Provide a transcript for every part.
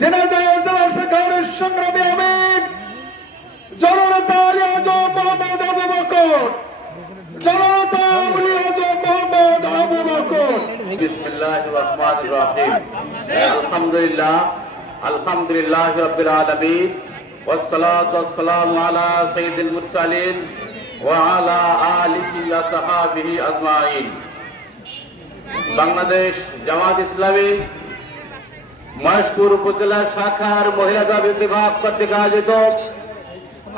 ঝিনাইদহ জেলা শাখার সংগ্রামী আমির জননেতা আলী আজম মোহাম্মদ আবু বকর, জননেতা আলী আজম মোহাম্মদ আবু বকর। বিসমিল্লাহির রহমানির রহিম। আলহামদুলিল্লাহ, আলহামদুলিল্লাহি রাব্বিল আলামিন, ওয়াসসালাতু ওয়াসসালামু আলা সাইয়্যিদিল মুরসালিন ওয়া আলা আলিহি ওয়া সাহবিহি আজমাইন। বাংলাদেশ জামাত ইসলামী মহেশপুর উপজেলা শাখার মহিলা বিভাগ কর্তৃক আয়োজিত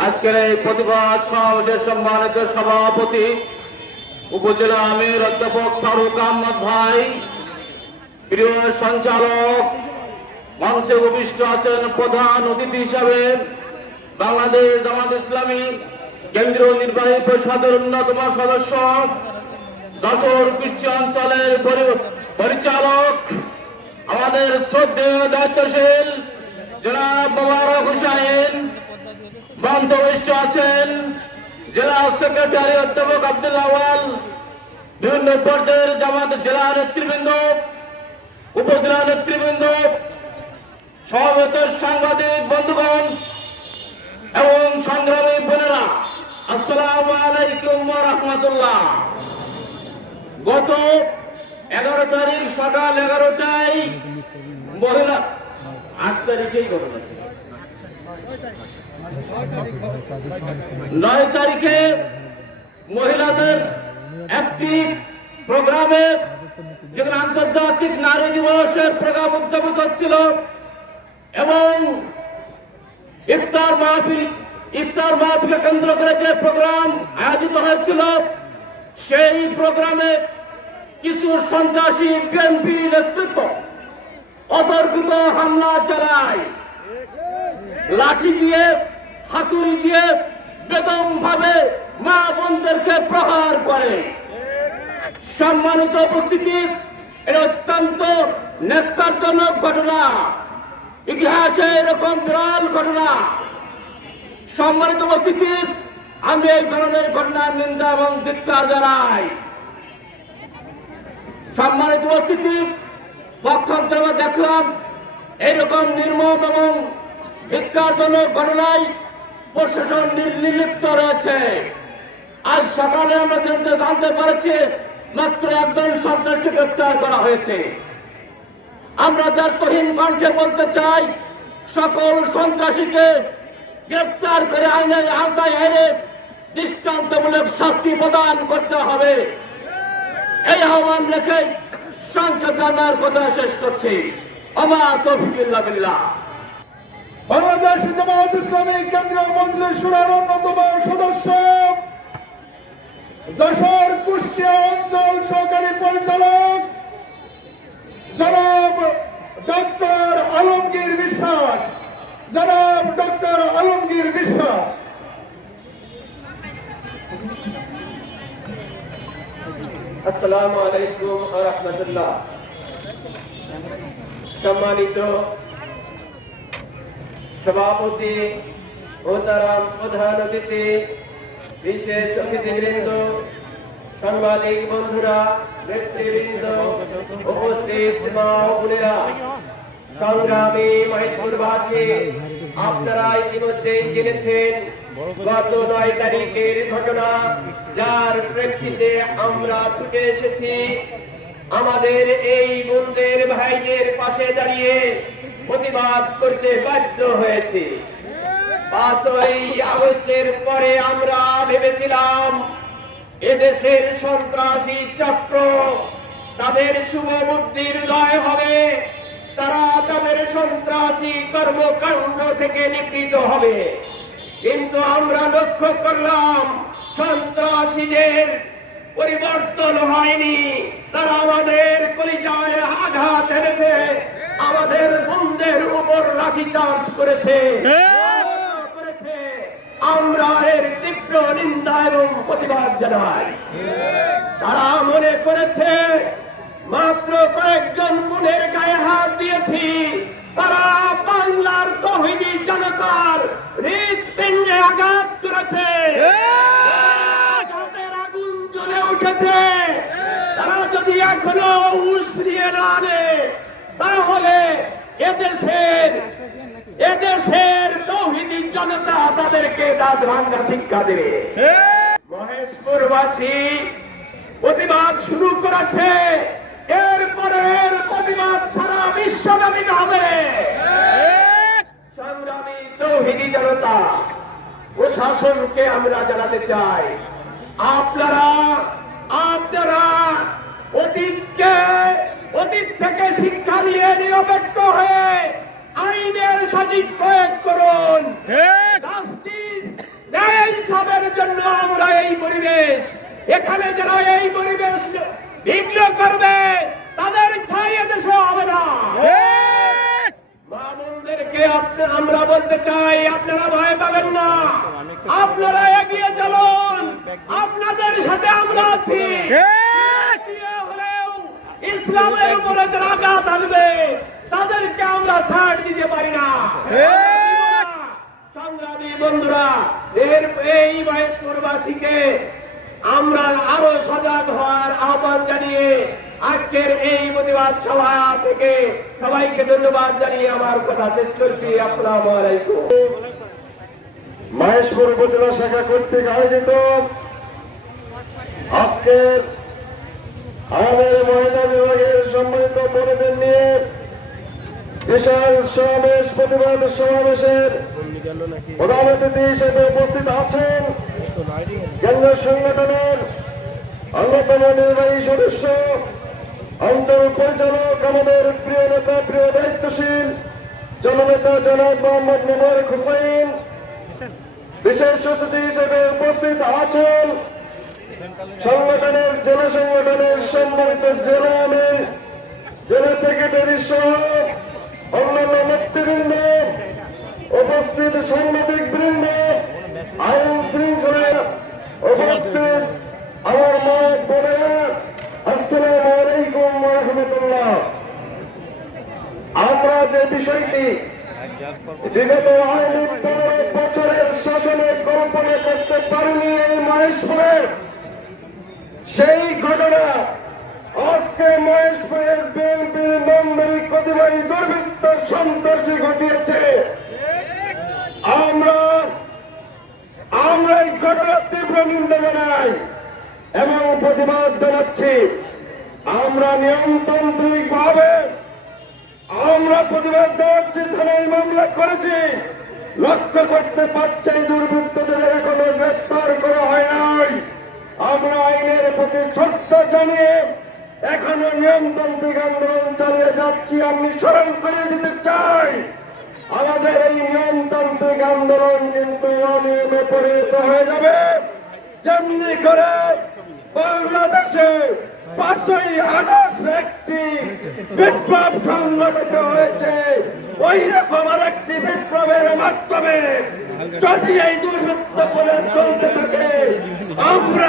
আজকের এই প্রতিবাদ সমাবেশের সম্মানিত সভাপতি উপজেলা আমির অধ্যাপক ফারুক আহমদ ভাই, প্রিয় সঞ্চালক, মঞ্চে উপবিষ্ট আছেন প্রধান অতিথি হিসাবে বাংলাদেশ জামাত ইসলামী কেন্দ্রীয় নির্বাহী পরিষদের অন্যতম সদস্য, যশোর কৃষি অঞ্চলের পরিচালক, আমাদের শ্রদ্ধেয় দায়িত্বশীল জনাব মোবারক হোসেন। মঞ্চে উপবিষ্ট আছেন জেলা সেক্রেটারি অধ্যাপক আব্দুল আওয়াল, বিভিন্ন পর্যায়ের জামাত জেলা নেতৃবৃন্দ, উপজেলা নেতৃবৃন্দ, সমবেত সাংবাদিক বন্ধুগণ এবং সংগ্রামী বোনেরা, আসসালামু আলাইকুম ওয়া রাহমাতুল্লাহ। গত 11 তারিখ সকাল 11টায় মহিলা 8 তারিখেই ঘটনা ছিল, 9 তারিখে মহিলাদের একটি প্রোগ্রামে, যেখানে আন্তর্জাতিক নারী দিবসের প্রোগ্রাম উদযাপিত হচ্ছিল এবং ইফতার মাহফিলকে কেন্দ্র করে যে প্রোগ্রাম আয়োজিত হয়েছিল, সেই প্রোগ্রামে কিছু সন্ত্রাসী বিএনপি নেতৃত্ব অতর্কিত হামলা চালায়, লাঠি দিয়ে, হাতুড়ি দিয়ে বেদমভাবে মা বোনদেরকে প্রহার করে। সম্মানিত উপস্থিতি, এটা অত্যন্ত ন্যক্কারজনক ঘটনা, ইতিহাসে এরকম বিরল ঘটনা। সম্মানিত উপস্থিতি, আমি এই ধরনের ঘটনার নিন্দা এবং ধিক্কার জানাই। সম্মানিত উপস্থিতি, বক্তব্য দেখলাম এইরকম নির্মম এবং ধিক্কারজনক ঘটনায় প্রশাসন নির্লিপ্ত রয়েছে। আজ সকালে আমরা জানতে পারছি মাত্র একজন সন্ত্রাসীকে গ্রেপ্তার করা হয়েছে। আমরা দায়িত্বহীন কণ্ঠে বলতে চাই, সকল সন্ত্রাসীকে গ্রেপ্তার করে আইনের আওতায় এনে দৃষ্টান্তমূলক শাস্তি প্রদান করতে হবে। এই আহ্বান রেখে সংক্ষেপে আমার কথা শেষ করছি। আমার তৌফিক ইল্লা বিল্লাহ। বাংলাদেশ জামাত ইসলামী কেন্দ্রীয় মজলিস শুরার অন্যতম সদস্য, যশোর কুষ্টিয়া অঞ্চল সহকারী পরিচালক জনাব ডক্টর আলমগীর বিশ্বাস, জনাব ডক্টর আলমগীর বিশ্বাস। আসসালামু আলাইকুম ওয়া রাহমাতুল্লাহ। সম্মানিত সভাপতি, মোহতারাম প্রধান অতিথি, বিশেষ অতিথিবৃন্দ, সাংবাদিক বন্ধুরা, নেতৃবৃন্দ, উপস্থিত মা ও বোনেরা, সংগ্রামী মহেশপুরবাসী, আপনারা ইতিমধ্যেই জেনেছেন গত 9 তারিখের ঘটনা, যার প্রেক্ষিতে আমরা ছুটে এসেছি আমাদের এই বোনদের ভাইদের পাশে দাঁড়িয়ে প্রতিবাদ করতে বাধ্য হয়েছি। 5ই আগস্টের পরে আমরা ভেবেছিলাম এদেশের সন্ত্রাসী চক্র তাদের শুভ বুদ্ধির উদয় হবে, তারা তাদের সন্ত্রাসী কর্মকাণ্ড থেকে নিবৃত হবে। কিন্তু আমরা লক্ষ্য করলাম সন্ত্রাসীদের পরিবর্তন হয়নি, তারা আমাদের কলিজায় আঘাত এনেছে, আমাদের বোনদের উপর লাঠিচার্জ করেছে। আমরা এর তীব্র নিন্দা এবং প্রতিবাদ জানাই। তারা মনে করেছে মাত্র কয়েকজন বোনের গায়ে হাত দিয়েছি, তারা বাংলার তৌহিদি জনতার হৃৎপিণ্ডে আঘাত করেছে, আঘাতের আগুন জ্বলে উঠেছে। তারা যদি এখনো হুঁশ ফিরিয়ে না আনে, তাহলে এদেশের তৌহিদি জনতা তাদেরকে দাঁত ভাঙ্গা শিক্ষা দেবে। মহেশপুরবাসী প্রতিবাদ শুরু করেছে, এরপরে এর প্রতিবাদ সারা বিশ্বব্যাপী হবে। সংগ্রামী তৌহিদি জনতা, প্রশাসনকে আমরা জানাতে চাই, আপনারা অতীত থেকে শিক্ষা নিয়ে নিরপেক্ষ হয়ে আইনের সঠিক প্রয়োগ করুন। জাস্টিস, ন্যায় ইনসাফের জন্য আমরা এই পরিবেশ, এখানে যারা এই পরিবেশ বিঘ্ন করবে তাদের ঠাঁই এদেশে হবে না। মা বোনদেরকে আমরা বলতে চাই, আপনারা ভয় পাবেন না, আপনারা এগিয়ে চলুন, আপনাদের সাথে আমরা আছি। হলেও ইসলামের উপরে যারা আঘাত আনবে তাদেরকে আমরা ছাড় দিতে পারি না। সংগ্রামী বন্ধুরা, এই মহেশপুরবাসীকে আমরা আরো সজাগ হওয়ার আহ্বান জানিয়ে আজকের এই প্রতিবাদ সভা থেকে সবাইকে ধন্যবাদ জানিয়ে আমার কথা শেষ করছি। আসসালামু আলাইকুম। মহেশপুর উপজেলা শাখা কর্তৃক আয়োজিত আজকের আমাদের মহিলা বিভাগের সম্মানিত বোনদের নিয়ে বিশাল সমাবেশ, প্রতিবাদ সমাবেশের প্রধান অতিথি হিসেবে উপস্থিত আছেন কেন্দ্র সংগঠনের অন্যতম নির্বাহী সদস্য, অঞ্চল পরিচালক, আমাদের প্রিয় নেতা, প্রিয় দায়িত্বশীল জননেতা জনাব মোহাম্মদ মোবারক হোসেন। বিশেষ অতিথি হিসেবে উপস্থিত আছেন জেলা সংগঠনের সম্মানিত জেলা আমির, জেলা সেক্রেটারি সহ অন্যান্য নেতৃবৃন্দ, উপস্থিত সাংবাদিক বৃন্দ, আইন শৃঙ্খলা উপস্থিত আমার মা বোনেরা, আসসালামু আলাইকুম ওয়া রাহমাতুল্লাহ। আমরা যে বিষয়টি বিগত আইনি 15 বছরের শাসনে কল্পনা করতে পারিনি এই মহেশপুরের, সেই ঘটনা আজকে মহেশপুরের বিএনপির নামধারী কতিপয় দুর্বৃত্ত সন্ত্রাসী ঘটিয়েছে। আমরা এই ঘটনার তীব্র নিন্দা জানাই এবং প্রতিবাদ জানাচ্ছি। আমরা নিয়মতান্ত্রিক ভাবে প্রতিবাদ জানাচ্ছি, থানায় মামলা করেছি। লক্ষ্য করতে পারছে এই দুর্বৃত্তদের এখনো গ্রেপ্তার করা হয় নাই। আমরা আইনের প্রতি শ্রদ্ধা জানিয়ে এখনো নিয়মতান্ত্রিক আন্দোলন চালিয়ে যাচ্ছি। আমি স্মরণ করে দিতে চাই, আমাদের এই নিয়মতান্ত্রিক আন্দোলন কিন্তু অনিয়মে পরিণত হয়ে যাবে। যেমনি করে বাংলাদেশে 5ই আগস্ট একটি বিপ্লব সংগঠিত হয়েছে, ওই রকম আরেকটি বিপ্লবের মাধ্যমে যদি এই দুর্বৃত্ত পরে চলতে থাকে, আমরা